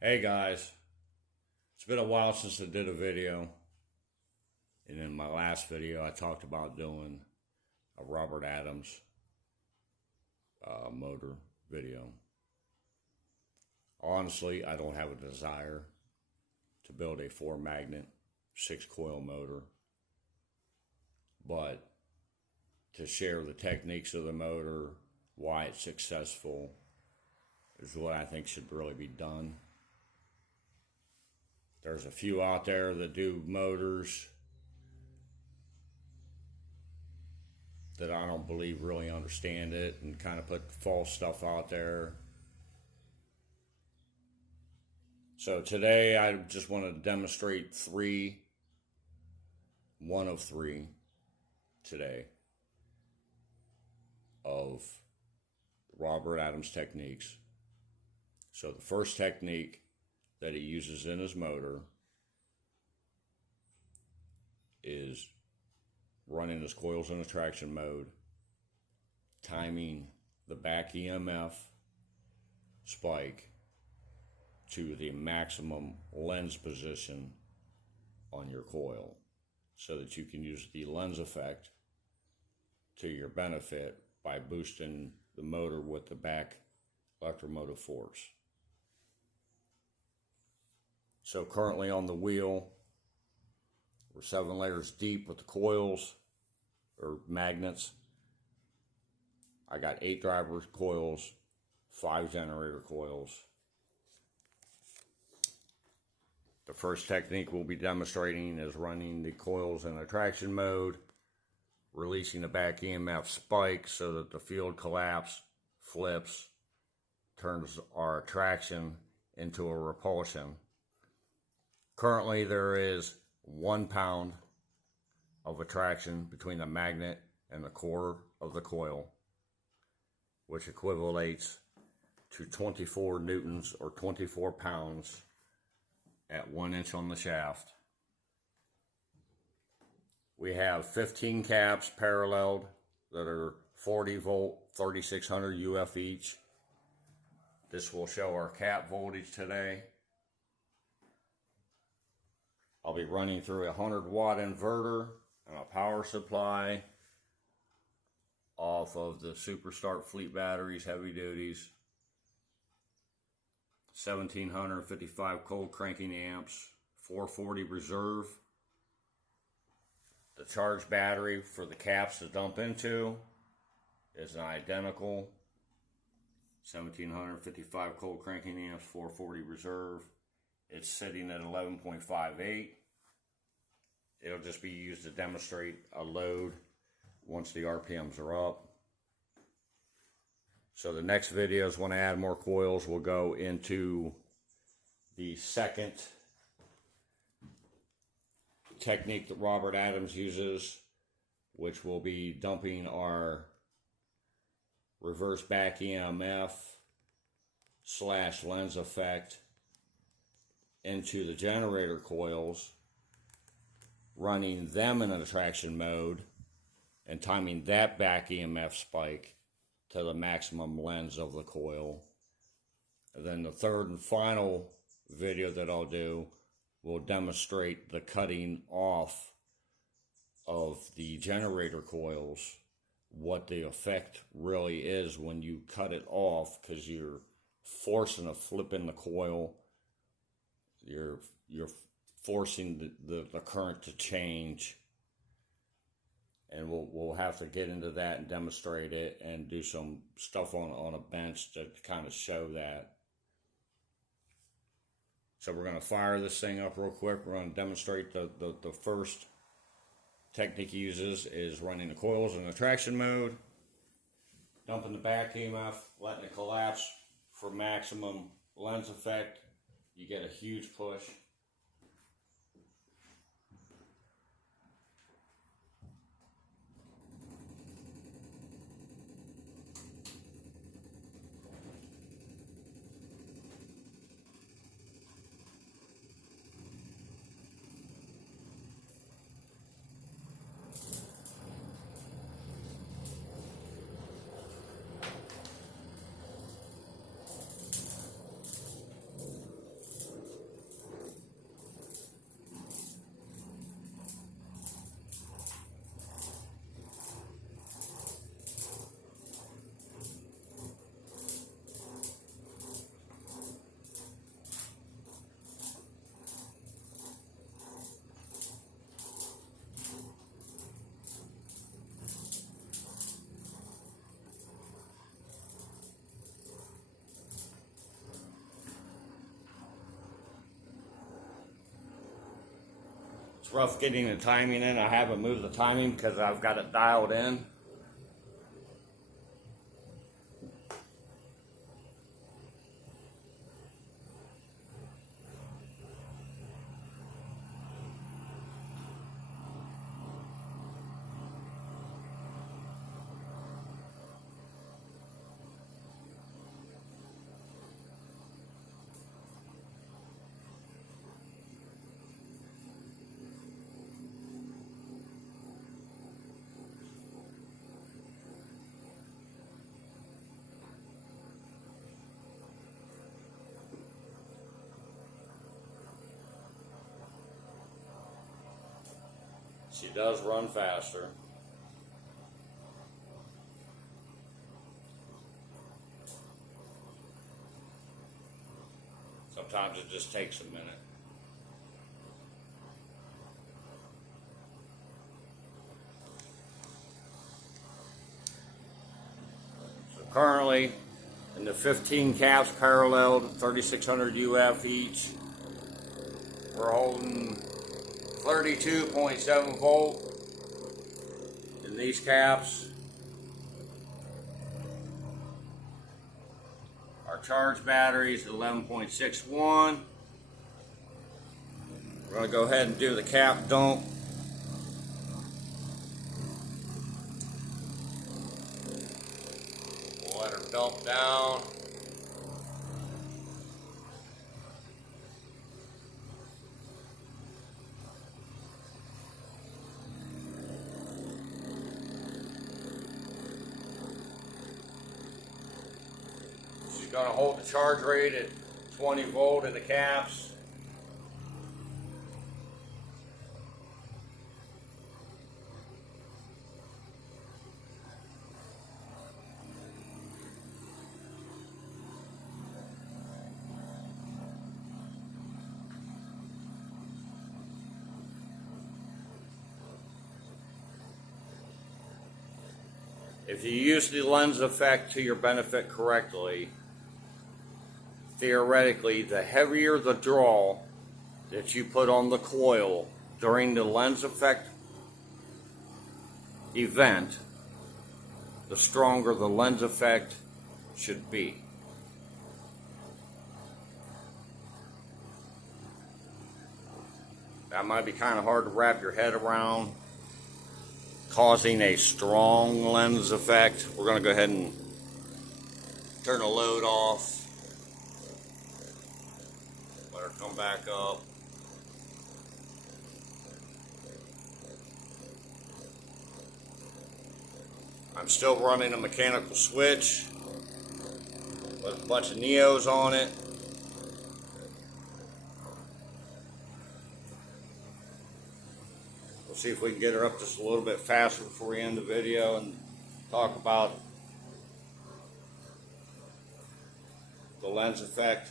Hey guys, it's been a while since I did a video, and in my last video I talked about doing a Robert Adams motor video. Honestly, I don't have a desire to build a 4-magnet 6-coil motor, but to share the techniques of the motor, why it's successful, is what I think should really be done. There's a few out there that do motors that I don't believe really understand it and kind of put false stuff out there. So today I just want to demonstrate one of three today of Robert Adams techniques. So the first technique that he uses in his motor is running his coils in a traction mode, timing the back EMF spike to the maximum lens position on your coil so that you can use the lens effect to your benefit by boosting the motor with the back electromotive force. So currently on the wheel, we're 7 layers deep with the coils or magnets. I got 8 driver coils, 5 generator coils. The first technique we'll be demonstrating is running the coils in a traction mode, releasing the back EMF spike so that the field collapse flips, turns our traction into a repulsion. Currently, there is 1 pound of attraction between the magnet and the core of the coil, which equivalates to 24 newtons or 24 pounds at 1 inch on the shaft. We have 15 caps paralleled that are 40 volt, 3600 UF each. This will show our cap voltage today. I'll be running through a 100-watt inverter and a power supply off of the Super Start Fleet batteries, heavy duties. 1755 cold cranking amps, 440 reserve. The charged battery for the caps to dump into is an identical 1755 cold cranking amps, 440 reserve. It's sitting at 11.58. It'll just be used to demonstrate a load once the RPMs are up. So the next video is when I add more coils, we'll go into the second technique that Robert Adams uses, which will be dumping our reverse back EMF / lens effect into the generator coils, running them in an attraction mode and timing that back EMF spike to the maximum lens of the coil. And then the third and final video that I'll do will demonstrate the cutting off of the generator coils, what the effect really is when you cut it off, because you're forcing a flip in the coil. You're forcing the current to change, and we'll have to get into that and demonstrate it and do some stuff on a bench to kind of show that. So we're going to fire this thing up real quick. We're going to demonstrate the first technique he uses is running the coils in the traction mode, dumping the back EMF, letting it collapse for maximum lens effect. You get a huge push. It's rough getting the timing in. I haven't moved the timing because I've got it dialed in. She does run faster. Sometimes it just takes a minute. So currently, in the 15 caps paralleled, 3600 UF each, we're holding 32.7 volt in these caps. Our charge battery is 11.61. We're going to go ahead and do the cap dump. We'll let her dump down. Going to hold the charge rate at 20 volt in the caps. If you use the lens effect to your benefit correctly, theoretically, the heavier the draw that you put on the coil during the lens effect event, the stronger the lens effect should be. That might be kind of hard to wrap your head around, causing a strong lens effect. We're going to go ahead and turn the load off. Let her come back up. I'm still running a mechanical switch with a bunch of Neos on it. We'll see if we can get her up just a little bit faster before we end the video and talk about the lens effect.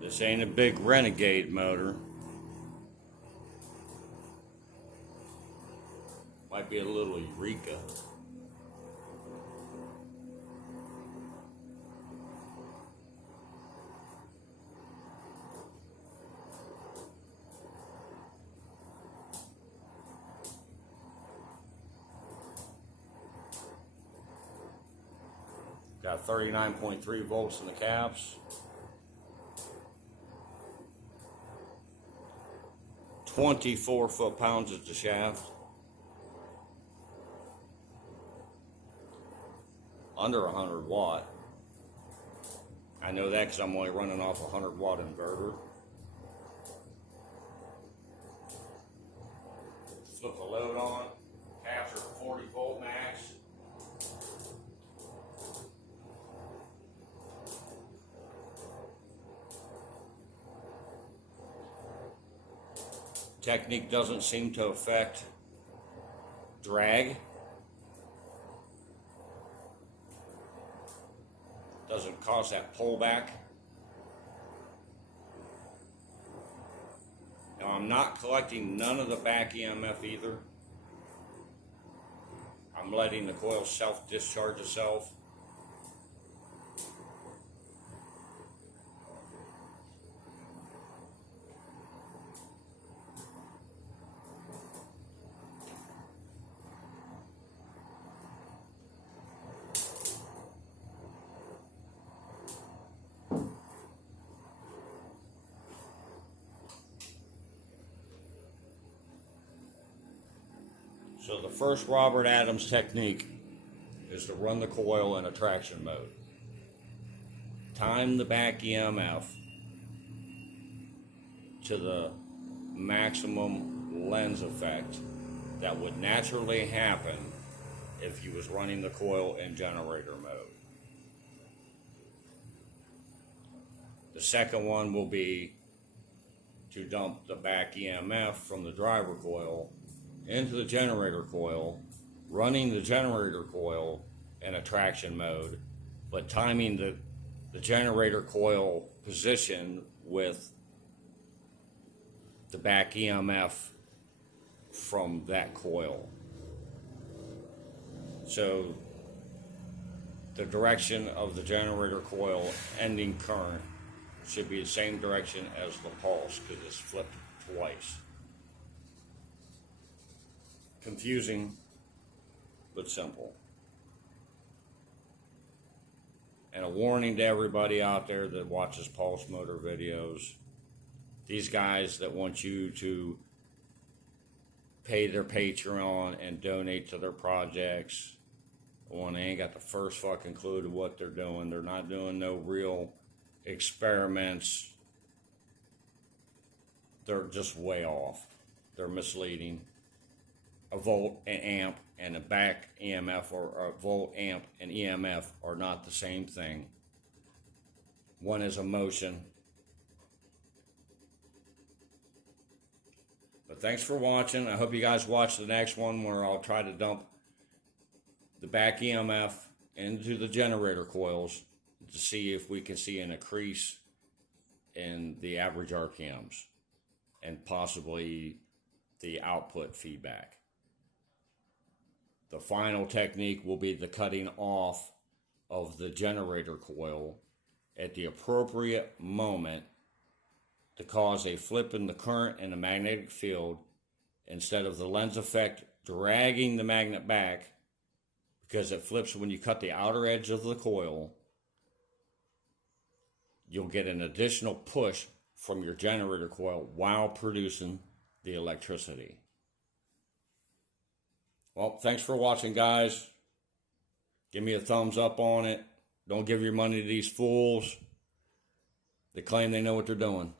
This ain't a big Renegade motor. Might be a little Eureka. Got 39.3 volts in the caps. 24 foot-pounds is the shaft. Under 100 watt. I know that because I'm only running off a 100 watt inverter. Flip the load on. Caps are 40 volt max. Technique doesn't seem to affect drag. Doesn't cause that pullback. Now I'm not collecting none of the back EMF either. I'm letting the coil self-discharge itself. So the first Robert Adams technique is to run the coil in a traction mode. Time the back EMF to the maximum lens effect that would naturally happen if you was running the coil in generator mode. The second one will be to dump the back EMF from the driver coil into the generator coil, running the generator coil in a traction mode, but timing the generator coil position with the back EMF from that coil. So the direction of the generator coil ending current should be the same direction as the pulse because it's flipped twice. Confusing, but simple. And a warning to everybody out there that watches pulse motor videos. These guys that want you to pay their Patreon and donate to their projects when they ain't got the first fucking clue to what they're doing. They're not doing no real experiments. They're just way off. They're misleading. A volt, an amp, and a back EMF, or a volt, amp, and EMF are not the same thing. One is a motion. But thanks for watching. I hope you guys watch the next one where I'll try to dump the back EMF into the generator coils to see if we can see an increase in the average RPMs and possibly the output feedback. The final technique will be the cutting off of the generator coil at the appropriate moment to cause a flip in the current and the magnetic field instead of the lens effect dragging the magnet back, because it flips when you cut the outer edge of the coil. You'll get an additional push from your generator coil while producing the electricity. Well, thanks for watching, guys. Give me a thumbs up on it. Don't give your money to these fools that claim they know what they're doing.